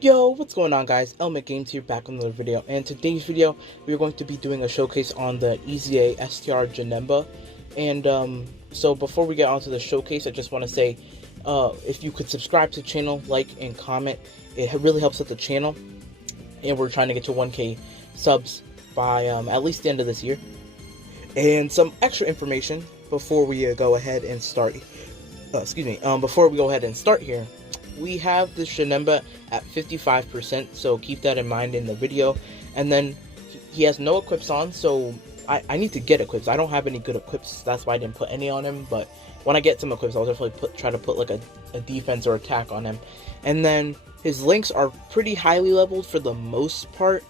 Yo, what's going on, guys? Element Games here, back with another video. And today's video, we're going to be doing a showcase on the EZA STR JANEMBA. And so before we get onto the showcase, I just want to say, if you could subscribe to the channel, like and comment, it really helps out the channel. And we're trying to get to 1K subs by at least the end of this year. And some extra information before we go ahead and start. Before we go ahead and start here. We have this JANEMBA at 55%, so keep that in mind in the video. And then he has no equips on, so I need to get equips. I don't have any good equips, that's why I didn't put any on him. But when I get some equips, I'll definitely try to put like a defense or attack on him. And then his links are pretty highly leveled for the most part.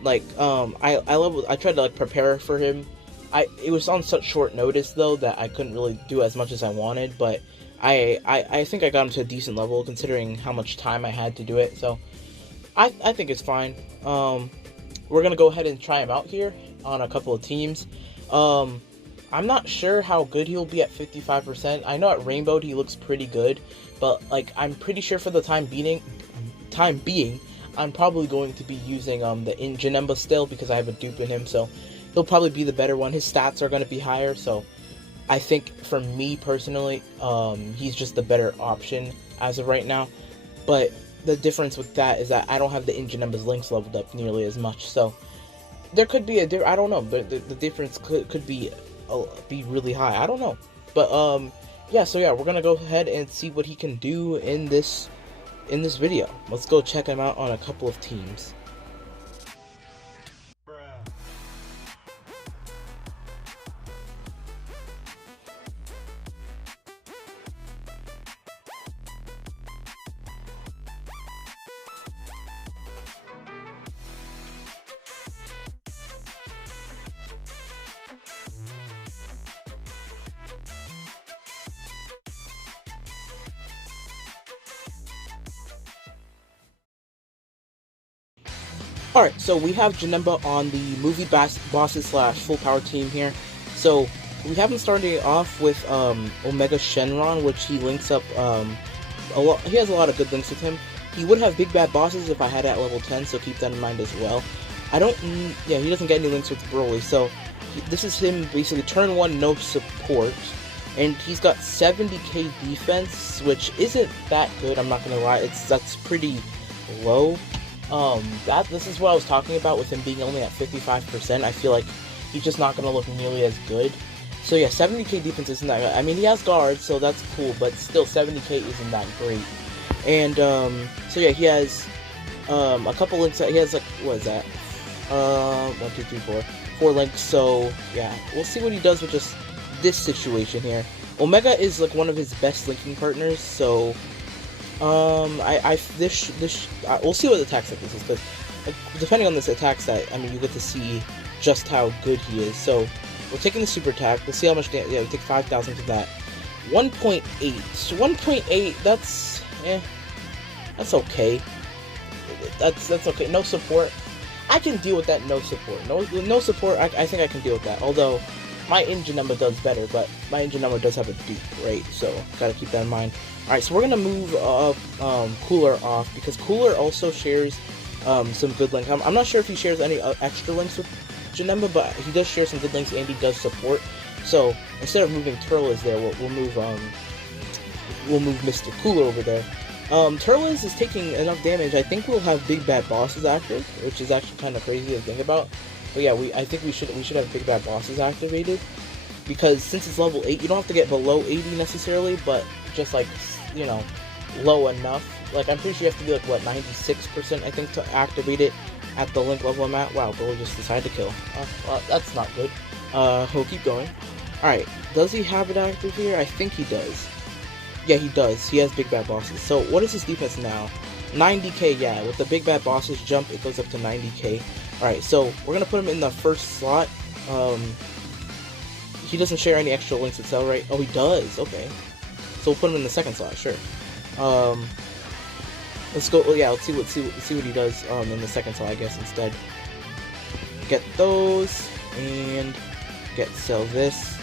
Like I tried to like prepare for him. It was on such short notice though that I couldn't really do as much as I wanted, but I think I got him to a decent level considering how much time I had to do it, so I think it's fine. We're gonna go ahead and try him out here on a couple of teams. I'm not sure how good he'll be at 55%. I know at Rainbow he looks pretty good, but like I'm pretty sure for the time being, I'm probably going to be using the JANEMBA still because I have a dupe in him, so he'll probably be the better one. His stats are going to be higher, so I think for me personally, he's just the better option as of right now. But the difference with that is that I don't have the JANEMBA's links leveled up nearly as much, so there could be I don't know, but the difference could be really high. I don't know, but yeah. So yeah, we're gonna go ahead and see what he can do in this video. Let's go check him out on a couple of teams. Alright, so we have JANEMBA on the movie bosses / full power team here. So we have him starting off with Omega Shenron, which he links up a lot. He has a lot of good links with him. He would have big bad bosses if I had it at level 10, so keep that in mind as well. He doesn't get any links with Broly, so this is him basically turn 1 no support, and he's got 70k defense, which isn't that good, I'm not gonna lie. That's pretty low. This is what I was talking about with him being only at 55%. I feel like he's just not gonna look nearly as good. So yeah, 70k defense isn't that good. I mean, he has guards, so that's cool, but still 70k isn't that great. And so yeah, he has a couple links. He has like, what is that? 1, 2, 3, 4, 4 links. So yeah, we'll see what he does with just this situation here. Omega is like one of his best linking partners, so we'll see what attack set this is, because depending on this attack set, I mean, you get to see just how good he is. So we're taking the super attack. Let's see how much damage. Yeah, we take 5,000 to that. 1.8. 1.8. That's okay. That's okay. No support. I can deal with that. No support. No support. I think I can deal with that. Although my JANEMBA does better, but my JANEMBA does have a dupe, right? So gotta keep that in mind. Alright, so we're gonna move Cooler off, because Cooler also shares some good links. I'm not sure if he shares any extra links with JANEMBA, but he does share some good links and he does support. So instead of moving Turles there, we'll move Mr. Cooler over there. Turles is taking enough damage. I think we'll have big bad bosses active, which is actually kind of crazy to think about. But yeah, I think we should have big bad bosses activated, because since it's level 8, you don't have to get below 80 necessarily, but just like, you know, low enough. Like, I'm pretty sure you have to be like, what, 96% I think to activate it at the link level I'm at. Wow, Broly just decided to kill. Well, that's not good. We'll keep going. Alright, does he have it active here? I think he does. Yeah, he does. He has big bad bosses. So what is his defense now? 90k, yeah. With the big bad bosses jump, it goes up to 90k. Alright, so we're gonna put him in the first slot. He doesn't share any extra links with Cell, right? Oh, he does. Okay. So we'll put him in the second slot, sure. Let's go. Yeah, let's see what he does in the second slot, I guess, instead. Get those and sell this.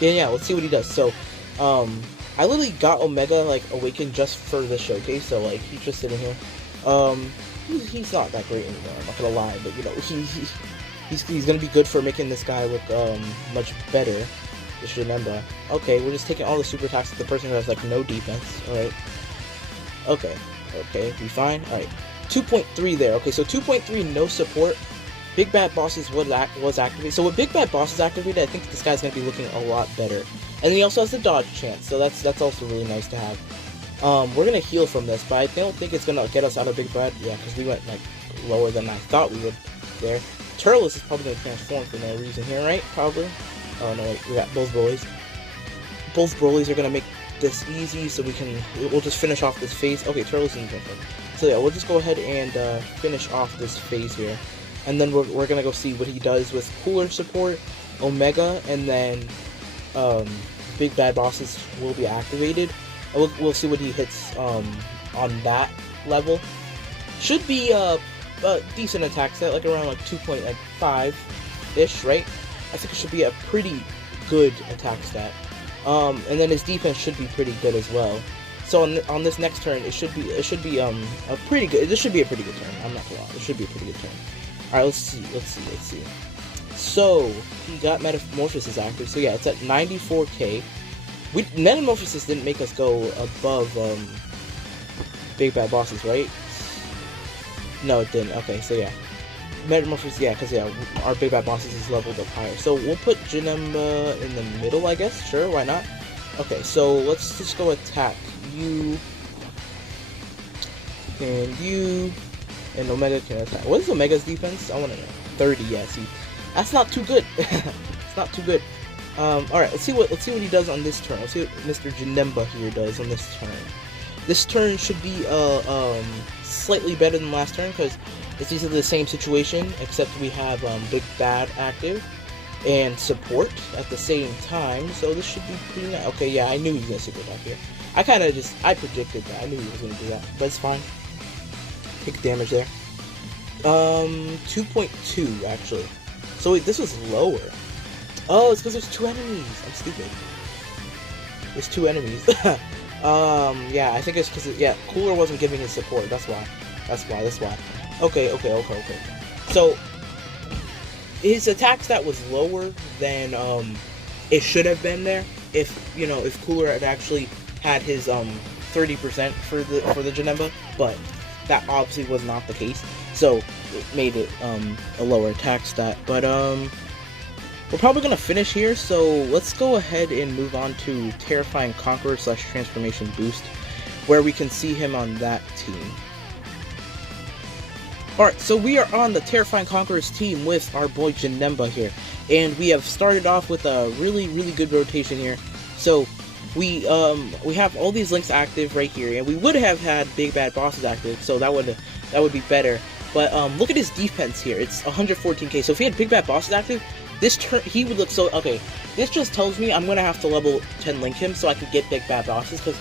Yeah, let's see what he does. So, I literally got Omega like awakened just for the showcase, so like he's just sitting here. He's not that great anymore, I'm not gonna lie, but you know, he's gonna be good for making this guy look much better. This JANEMBA. Okay, we're just taking all the super attacks at the person who has like no defense. Alright. Okay, we fine? Alright. 2.3 there. Okay, so 2.3 no support. Big Bad Bosses was activated. So with Big Bad Bosses activated, I think this guy's gonna be looking a lot better. And then he also has the dodge chance, so that's also really nice to have. We're gonna heal from this, but I don't think it's gonna get us out of Big Bad. Yeah, because we went like lower than I thought we would there. Turles is probably gonna transform for no reason here, right? Probably. Oh no, wait, we got both Broly's. Both Broly's are gonna make this easy, so we'll just finish off this phase. Okay, Turles is transform. So yeah, we'll just go ahead and finish off this phase here. And then we're gonna go see what he does with Cooler support, Omega, and then Big Bad Bosses will be activated. And we'll see what he hits on that level. Should be a decent attack set, like around like 2.5-ish, right? I think it should be a pretty good attack stat. And then his defense should be pretty good as well. So on this next turn, it should be a pretty good. This should be a pretty good turn. I'm not gonna lie. It should be a pretty good turn. All right, let's see. So he got Metamorphosis active. So yeah, it's at 94k. Metamorphosis didn't make us go above Big Bad Bosses, right? No, it didn't. Okay, so yeah, Metamorphosis, yeah, because yeah, our Big Bad Bosses is leveled up higher. So we'll put JANEMBA in the middle, I guess. Sure, why not? Okay, so let's just go attack you, and you. And Omega can attack. What is Omega's defense? I want to know. 30. Yeah. See, that's not too good. It's not too good. All right. Let's see what he does on this turn. Let's see what Mr. JANEMBA here does on this turn. This turn should be slightly better than last turn because it's basically the same situation except we have Big Bad active and support at the same time. So this should be pretty nice. Okay. Yeah. I knew he was gonna super attack here. I predicted that. I knew he was gonna do that, but it's fine. Take damage there. 2.2 actually. So wait, this was lower. Oh, it's because there's 2 enemies. I'm stupid. There's 2 enemies. Yeah, I think it's because Cooler wasn't giving his support. That's why. Okay. So his attack stat was lower than it should have been there. If Cooler had actually had his 30% for the JANEMBA, but that obviously was not the case, so it made it a lower attack stat. But we're probably gonna finish here, so let's go ahead and move on to Terrifying Conqueror / Transformation Boost, where we can see him on that team. Alright, so we are on the Terrifying Conqueror's team with our boy JANEMBA here, and we have started off with a really good rotation here. So we have all these links active right here, and we would have had Big Bad Bosses active, so that would be better. But look at his defense here; it's 114k. So if he had Big Bad Bosses active, this turn he would look so okay. This just tells me I'm gonna have to level 10 link him so I could get Big Bad Bosses, because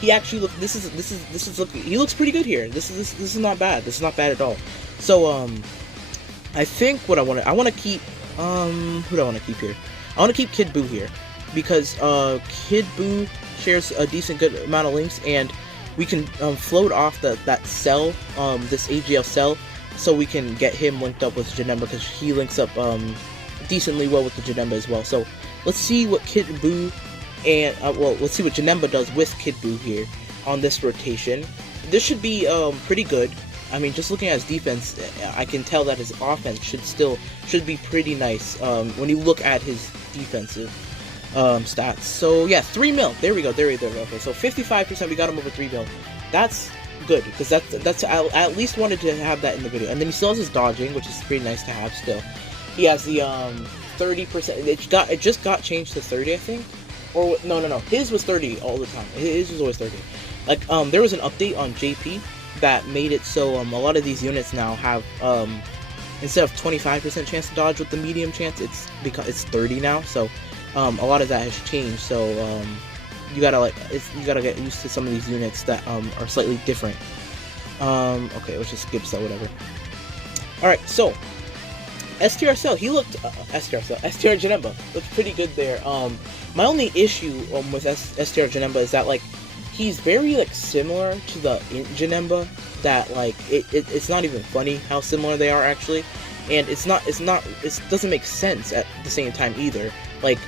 he actually look. This is looking. He looks pretty good here. This is not bad. This is not bad at all. So I think what I want to keep who do I want to keep here? I want to keep Kid Buu here, because Kid Buu shares a decent good amount of links, and we can float off that cell, this AGL cell, so we can get him linked up with JANEMBA, because he links up decently well with the JANEMBA as well. So let's see what Kid Buu and let's see what JANEMBA does with Kid Buu here on this rotation. This should be pretty good. I mean, just looking at his defense, I can tell that his offense should be pretty nice when you look at his defensive stats. So yeah, 3 mil. There we go. Okay, so 55%. We got him over 3 mil. That's good, because that's I at least wanted to have that in the video. And then he still has his dodging, which is pretty nice to have. Still, he has the 30%. It just got changed to 30, I think. Or no. His was 30 all the time. His was always 30. Like there was an update on JP that made it so a lot of these units now have instead of 25% chance to dodge with the medium chance, it's 30 now. So a lot of that has changed. So you gotta get used to some of these units that are slightly different. Okay, let's just skip that, whatever. All right, so STR Cell, he looked STR Cell, STR Janemba looked pretty good there. My only issue with STR Janemba is that like he's very like similar to the INT Janemba, that like it's not even funny how similar they are actually, and it doesn't make sense at the same time either. Like,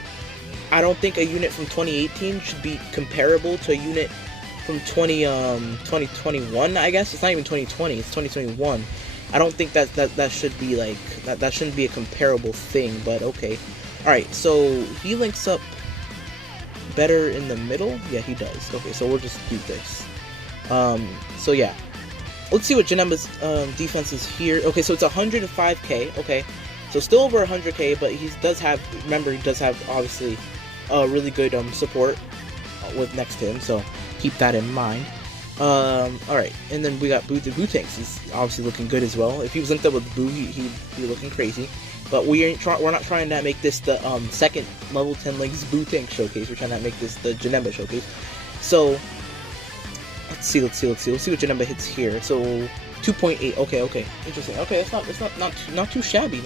I don't think a unit from 2018 should be comparable to a unit from 2021. I guess it's not even 2020, it's 2021. I don't think that should be like that shouldn't be a comparable thing, but okay. Alright, so he links up better in the middle? Yeah, he does. Okay, so we'll just do this. So yeah. Let's see what Janemba's defense is here. Okay, so it's 105k. Okay, so still over 100k, but he does have, remember, he does have obviously really good support with next to him, so keep that in mind. Alright, and then we got Boo. The Boo Tanks is obviously looking good as well. If he was linked up with Boo, he'd be looking crazy. But we're not trying to make this the second level 10 links Boo Tank showcase. We're trying to make this the Janemba showcase. So let's see what Janemba hits here. So 2.8. Okay, interesting. Okay, that's not too shabby.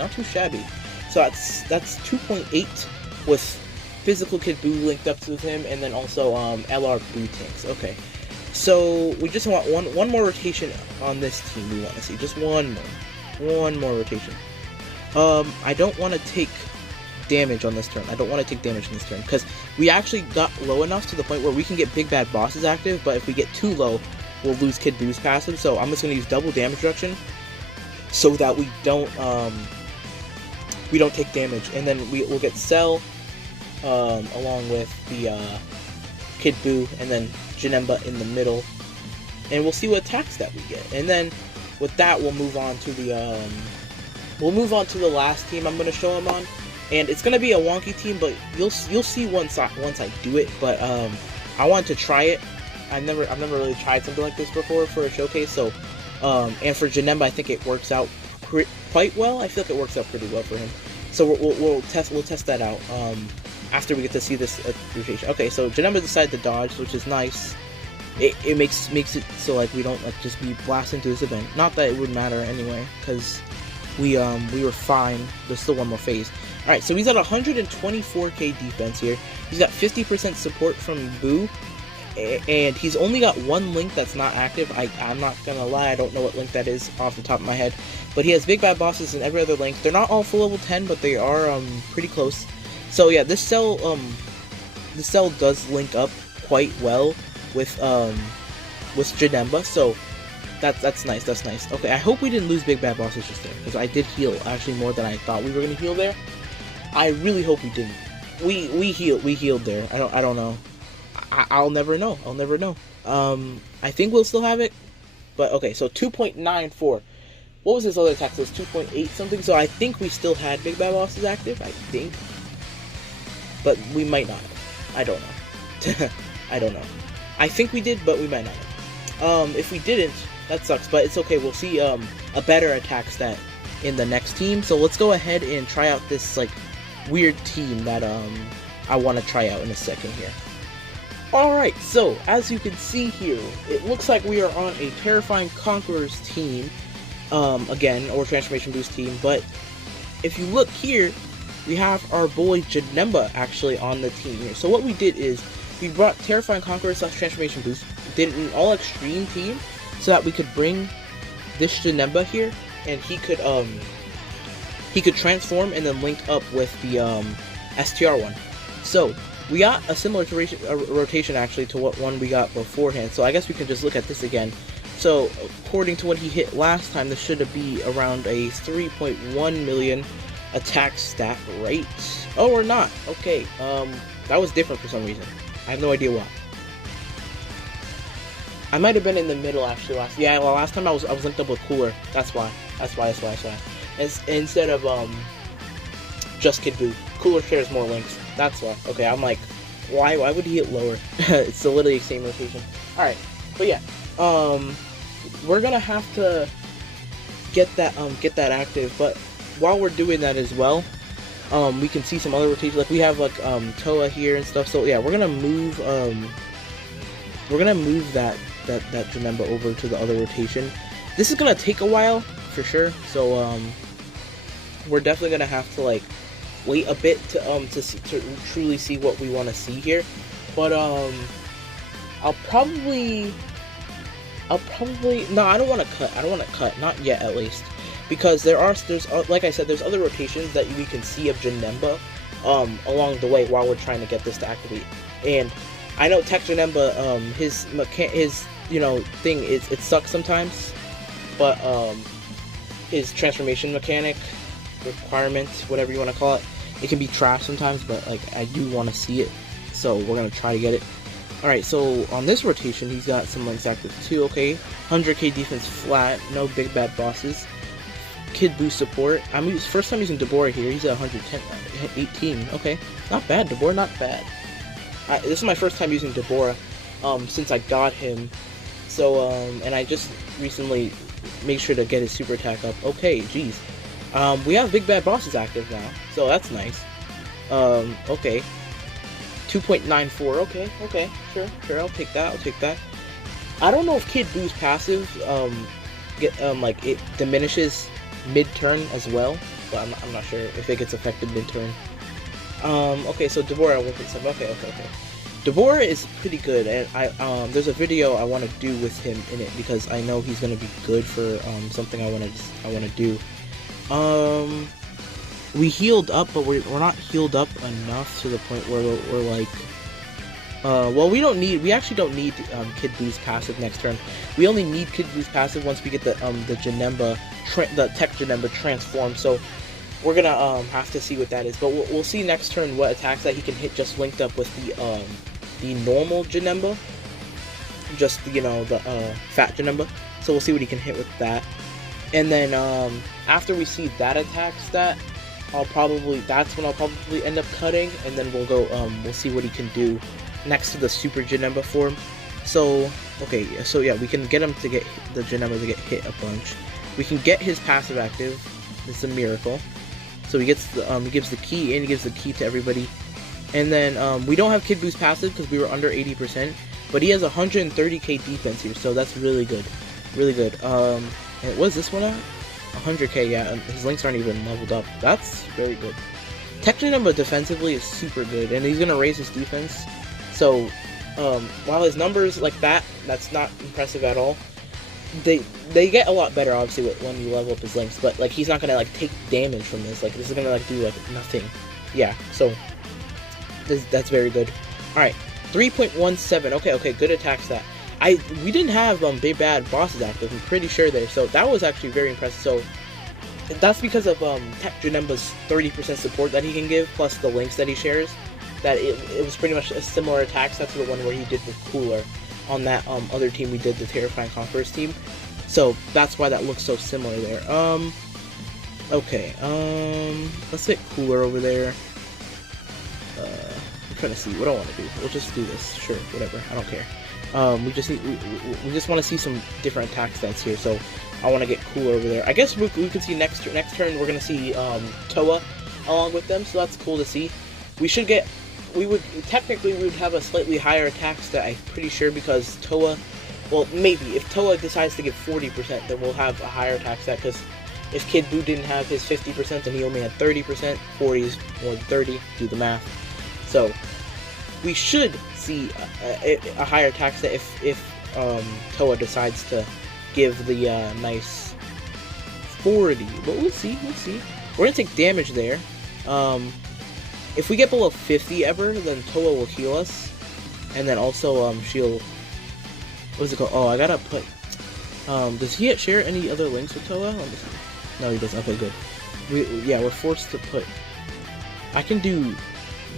So that's 2.8 with Physical Kid Boo linked up to him, and then also LR Boo Tanks. Okay. So we just want one more rotation on this team. We want to see just one more rotation. I don't want to take damage on this turn. Because we actually got low enough to the point where we can get Big Bad Bosses active, but if we get too low, we'll lose Kid Boo's passive. So I'm just gonna use double damage reduction so that we don't take damage, and then we'll get Cell along with the Kid Boo, and then Janemba in the middle, and we'll see what attacks that we get. And then with that, we'll move on to the last team I'm going to show him on, and it's going to be a wonky team, but you'll see once I do it. But I wanted to try it. I've never really tried something like this before for a showcase. So and for Janemba, I think it works out quite well. I feel like it works out pretty well for him. So we'll test that out after we get to see this rotation. Okay, so Janemba decided to dodge, which is nice. It makes it so like we don't like just be blasting through this event. Not that it would matter anyway, because we were fine. There's still one more phase. Alright, so he's at 124k defense here. He's got 50% support from Boo, and he's only got one link that's not active. I'm not gonna lie, I don't know what link that is off the top of my head, but he has Big Bad Bosses in every other link. They're not all full level 10, but they are pretty close. So yeah, this cell does link up quite well with Janemba, so that's nice. Okay, I hope we didn't lose Big Bad Bosses just there, because I did heal actually more than I thought we were gonna heal there. I really hope we didn't. We healed there. I don't know. I'll never know. I think we'll still have it, but okay. So 2.94. What was his other attack? So it's 2.8 something. So I think we still had Big Bad Bosses active. I think. But we might not have. I don't know. I don't know. I think we did, but we might not have. If we didn't, that sucks, but it's okay. We'll see a better attack stat in the next team. So let's go ahead and try out this like weird team that I want to try out in a second here. Alright, so as you can see here, it looks like we are on a Terrifying Conquerors team. Again, or Transformation Boost team, but if you look here, we have our boy Janemba actually on the team here. So what we did is we brought Terrifying Conqueror / Transformation Boost, did an all extreme team so that we could bring this Janemba here, and he could transform and then link up with the STR one. So we got a similar rotation actually to what one we got beforehand. So I guess we can just look at this again. So according to what he hit last time, this should be around a 3.1 million attack stat rate. Oh, or not. Okay, that was different for some reason. I have no idea why. I might have been in the middle actually last time I was linked up with Cooler. That's why. Instead of just Kid Boo. Cooler shares more links. That's why. Okay, I'm like, why would he hit lower? It's literally the same rotation. Alright, but yeah. We're gonna have to get that active, but while we're doing that as well, we can see some other rotations. Like we have like Toa here and stuff. So yeah, we're gonna move that Janemba over to the other rotation. This is gonna take a while for sure. So we're definitely gonna have to like wait a bit to truly see what we want to see here. But I'll probably no, I don't want to cut, not yet at least, because there's like I said, there's other rotations that we can see of JANEMBA along the way while we're trying to get this to activate. And I know Tech JANEMBA, his you know thing is, it sucks sometimes, but his transformation mechanic requirement, whatever you want to call it, it can be trash sometimes, but like I do want to see it, so we're gonna try to get it. Alright, so on this rotation, he's got some links active too, okay. 100k defense flat, no big bad bosses. Kid boost support. First time using Deborah here, he's at 110, 18, okay. Not bad, Deborah, not bad. This is my first time using Deborah since I got him. So, and I just recently made sure to get his super attack up. Okay, geez. We have big bad bosses active now, so that's nice. Okay. 2.94, okay, sure, I'll take that. I don't know if Kid Boo's passive, like, it diminishes mid-turn as well, but I'm not sure if it gets affected mid-turn. Okay, so Deborah, 1.7, okay. Deborah is pretty good, and there's a video I want to do with him in it, because I know he's going to be good for, something I want to do. We healed up, but we're not healed up enough to the point where we're like, well, we actually don't need Kid Boo's passive next turn. We only need Kid Boo's passive once we get the JANEMBA, the Tech JANEMBA transform. So we're gonna have to see what that is. But we'll see next turn what attacks that he can hit just linked up with the normal JANEMBA, just you know the fat JANEMBA. So we'll see what he can hit with that. And then after we see that attack stat, that's when I'll probably end up cutting, and then we'll go, we'll see what he can do next to the Super JANEMBA form. So, okay, so yeah, we can get him to get the JANEMBA to get hit a bunch. We can get his passive active. It's a miracle. So he gets the, he gives the key, and he gives the key to everybody. And then, we don't have Kid Boo's passive because we were under 80%, but he has 130k defense here, so that's really good. Really good. And what's this one at? 100k, yeah, and his links aren't even leveled up. That's very good. Tech JANEMBA defensively is super good, and he's gonna raise his defense. So, while his numbers like that's not impressive at all. They get a lot better, obviously, when you level up his links. But like, he's not gonna like take damage from this. Like, this is gonna like do like nothing. Yeah, so that's very good. All right, 3.17. Okay, good attack stat. We didn't have big bad bosses active, I'm pretty sure there, so that was actually very impressive. So that's because of Tech JANEMBA's 30% support that he can give, plus the links that he shares. That it was pretty much a similar attack stat to the one where he did with Cooler on that other team we did, the Terrifying Conquerors team. So that's why that looks so similar there. Okay, let's get Cooler over there. I'm trying to see what I want to do. We'll just do this, sure, whatever, I don't care. We just want to see some different attack stats here, so I want to get Cooler over there. I guess we could see next turn we're gonna see Toa along with them, so that's cool to see. We would have a slightly higher attack stat, I'm pretty sure, because Toa, well, maybe if Toa decides to give 40%, then we'll have a higher attack stat, because if Kid Boo didn't have his 50% and he only had 30%, 40 is more than 30, do the math. So we should see a higher attack stat if Toa decides to give the nice 40, but we'll see. We're gonna take damage there. If we get below 50 ever, then Toa will heal us, and then also she'll, what's it called? Oh, I gotta put. Does he share any other links with Toa? No, he doesn't. Okay, good. We're forced to put. I can do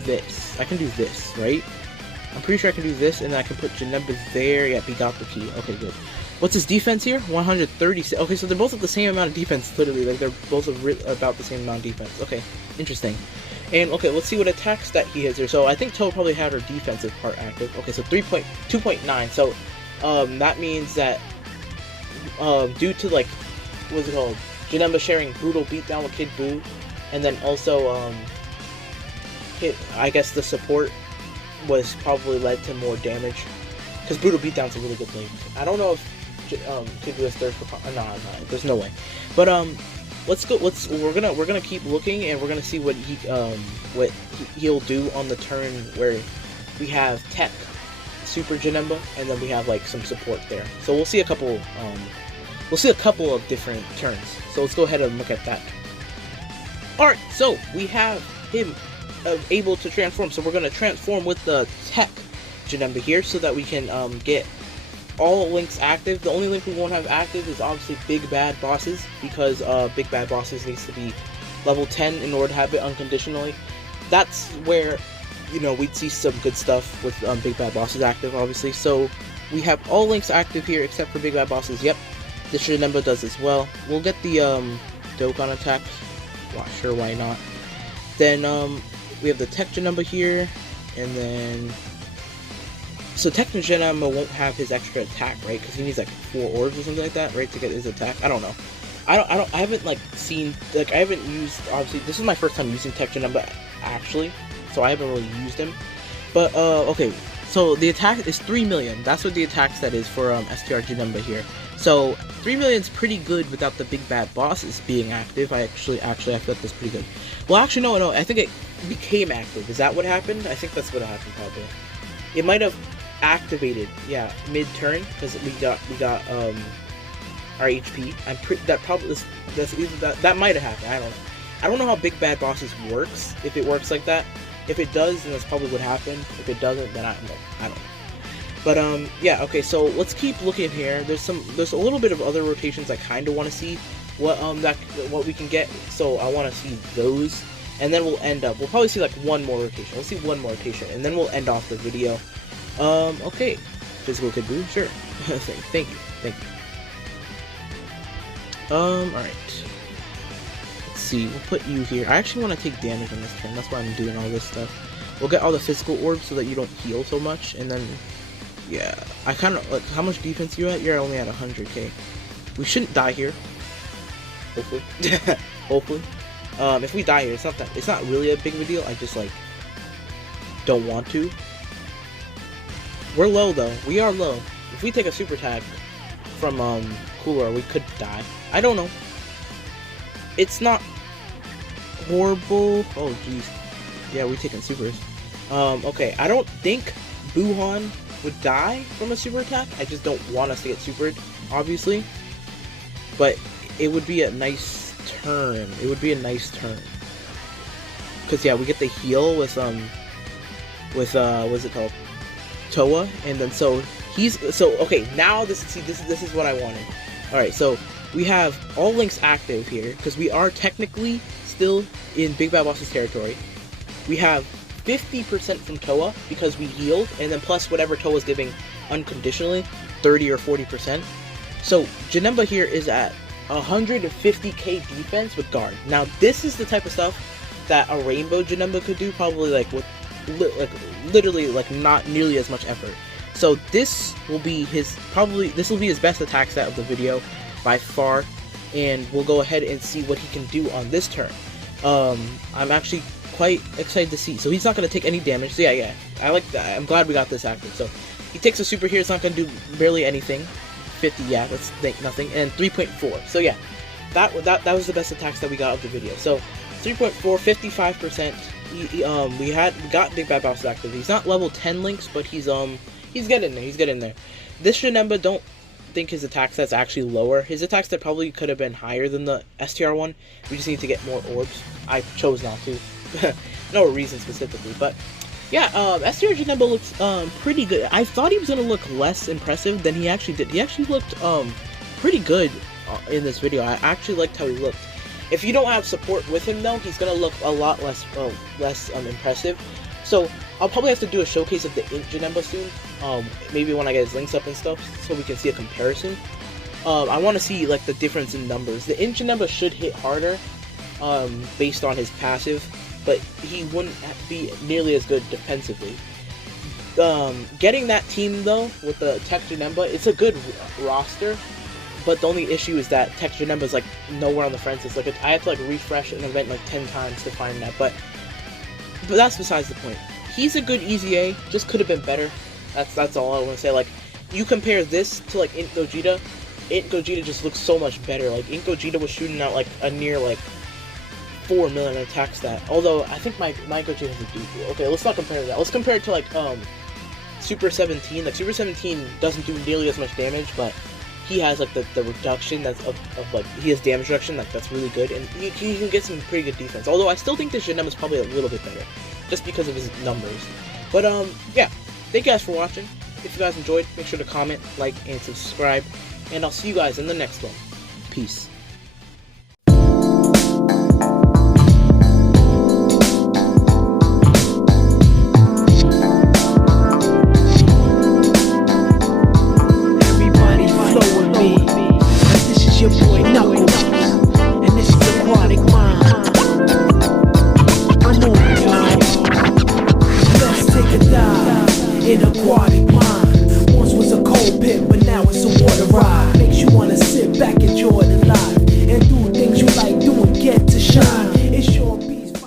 this. Right? I'm pretty sure I can do this, and then I can put JANEMBA there. Yeah, he got the key. Okay, good. What's his defense here? 136. Okay, so they're both at the same amount of defense, literally. Like, they're both about the same amount of defense. Okay, interesting. And, okay, let's see what attack stat he has here. So, I think Toa probably had her defensive part active. Okay, so 2.9. So, that means that, due to, like, what's it called? JANEMBA sharing Brutal Beatdown with Kid Boo, and then also, I guess the support was probably led to more damage, because Brutal Beatdown's a really good link. I don't know if Kid Boo has third for no, there's no way. But let's go. We're gonna keep looking, and we're gonna see what he'll do on the turn where we have Tech, Super JANEMBA, and then we have like some support there. So we'll see a couple of different turns. So let's go ahead and look at that. All right, so we have him able to transform. So we're gonna transform with the Tech JANEMBA here, so that we can get all links active. The only link we won't have active is obviously Big Bad Bosses, because Big Bad Bosses needs to be level 10 in order to have it unconditionally. That's where, you know, we'd see some good stuff with Big Bad Bosses active, obviously. So we have all links active here except for Big Bad Bosses. Yep, this JANEMBA does as well. We'll get the Dokkan attack. Well, sure, why not? Then we have the Tech JANEMBA here, and then so Tech JANEMBA won't have his extra attack, right? Because he needs like 4 orbs or something like that, right, to get his attack. I don't know. I haven't like seen, like, I haven't used, obviously this is my first time using Tech JANEMBA actually, so I haven't really used him. But okay, so the attack is 3 million. That's what the attack stat is for STR JANEMBA here. So 3 million is pretty good without the Big Bad Bosses being active. I feel like that's pretty good. Well, actually no, I think it became active. Is that what happened? I think that's what happened probably. It might have activated, yeah, mid-turn, because we got our HP. I'm pretty, that might have happened. I don't know how Big Bad Bosses works, if it works like that. If it does, then that's probably what happened. If it doesn't, then I don't know. But yeah, okay, so let's keep looking here. There's a little bit of other rotations I kind of want to see what we can get. So I want to see those, and then we'll probably see like one more rotation. Let's see one more rotation, and then we'll end off the video. Okay, physical could do, sure. Thank you. Alright. Let's see, we'll put you here. I actually want to take damage on this turn, that's why I'm doing all this stuff. We'll get all the physical orbs so that you don't heal so much, and then, yeah. I kind of, like, how much defense you at? You're only at 100k. We shouldn't die here. Hopefully. Hopefully. If we die here, it's not really a big of a deal, I just, like, don't want to. We're low though. We are low. If we take a super tag from Cooler, we could die. I don't know. It's not horrible. Oh jeez. Yeah, we taking supers. Okay. I don't think Buhan would die from a super attack. I just don't want us to get supered, obviously. But it would be a nice turn. It would be a nice turn. Cause yeah, we get the heal with what's it called? Toa, and then okay, now this is what I wanted. Alright, so we have all links active here because we are technically still in Big Bad Boss's territory. We have 50% from Toa because we healed, and then plus whatever Toa's giving unconditionally, 30 or 40%. So JANEMBA here is at 150k defense with guard. Now this is the type of stuff that a Rainbow JANEMBA could do, probably like with literally like not nearly as much effort. So this will be his best attack stat of the video by far, and we'll go ahead and see what he can do on this turn. I'm actually quite excited to see. So he's not going to take any damage. So yeah, I like that. I'm glad we got this active. So he takes a super here. It's not going to do barely anything. 50, yeah, let's think nothing. And 3.4. So yeah, that was the best attack stat we got of the video. So 3.4, 55%. We got Big Bad Boss active. He's not level 10 links, but he's getting there. He's getting there. This JANEMBA, don't think his attack stat's actually lower. His attack stat probably could have been higher than the STR one. We just need to get more orbs. I chose not to. No reason specifically, but yeah, STR JANEMBA looks pretty good. I thought he was gonna look less impressive than he actually did. He actually looked pretty good in this video. I actually liked how he looked. If you don't have support with him though, he's gonna look a lot less impressive. So I'll probably have to do a showcase of the INT JANEMBA soon. Maybe when I get his links up and stuff, so we can see a comparison. I want to see like the difference in numbers. The INT JANEMBA should hit harder, based on his passive, but he wouldn't be nearly as good defensively. Getting that team though with the Tech JANEMBA, it's a good roster. But the only issue is that Tech JANEMBA is like nowhere on the friends list. Like I have to like refresh an event like 10 times to find that. But that's besides the point. He's a good EZA, just could have been better. That's all I want to say. Like you compare this to like INT Gogeta, INT Gogeta just looks so much better. Like, INT Gogeta was shooting out like a near like 4 million attack stat. Although I think my Gogeta has a dupe. Okay, let's not compare that. Let's compare it to like Super 17. Like Super 17 doesn't do nearly as much damage, but he has like the reduction that's of like, he has damage reduction, like that's really good, and you can get some pretty good defense. Although I still think this JANEMBA is probably a little bit better, just because of his numbers. But yeah, thank you guys for watching. If you guys enjoyed, make sure to comment, like, and subscribe, and I'll see you guys in the next one. Peace.